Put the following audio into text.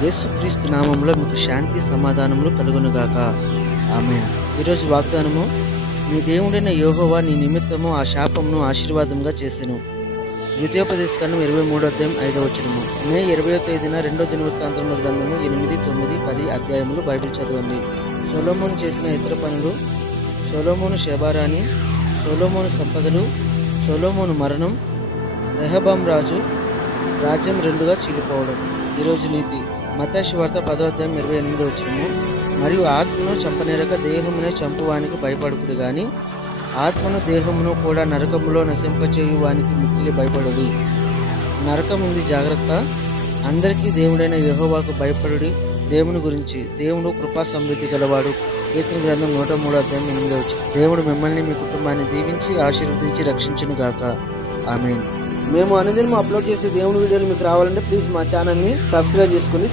యేసుక్రీస్తు నామంలో మీకు శాంతి సమాధానములు కలుగునుగాక. ఆమేన్. ఈరోజు వాగ్దానము: నీ దేవుడైన యెహోవా నీ నిమిత్తము ఆ శాపమును ఆశీర్వాదంగా చేసెను. ద్వితీయోపదేశకాండం 23:5. మే 20వ తేదీన 2వ దినవృత్తాంతముల గ్రంథము 8, 9, 10 అధ్యాయములు బైబిల్ చదవండి. సొలొమోను చేసిన ఇతర పనులు, సొలొమోను శెబారాని, సొలొమోను సంపదలు, సొలొమోను మరణం, రెహబాం రాజు రాజ్యం రెండుగా చీలిపోవడం. ఈరోజు నీతి: మత్తయి సువార్త 10:28. మరియు ఆత్మను చంపనేరక దేహమునే చంపువానికి భయపడుకుడు గాని ఆత్మను దేహమును కూడా నరకములో నశింపచేయు వానికి మిక్కిలి భయపడుడి. నరకముంది జాగ్రత్త. అందరికీ దేవుడైన యెహోవాకు భయపడుడి. దేవుని గురించి: దేవుడు కృపా సమృద్ధి గలవాడు. కీర్తన గ్రంథం 103:8. దేవుడు మిమ్మల్ని మీ కుటుంబాన్ని దీవించి ఆశీర్వదించి రక్షించును గాక. ఆమేన్. మేము అనుదినం అప్లోడ్ చేసే దేవుని వీడియోలు మీకు రావాలంటే ప్లీజ్ మా ఛానల్ని సబ్స్క్రైబ్ చేసుకుని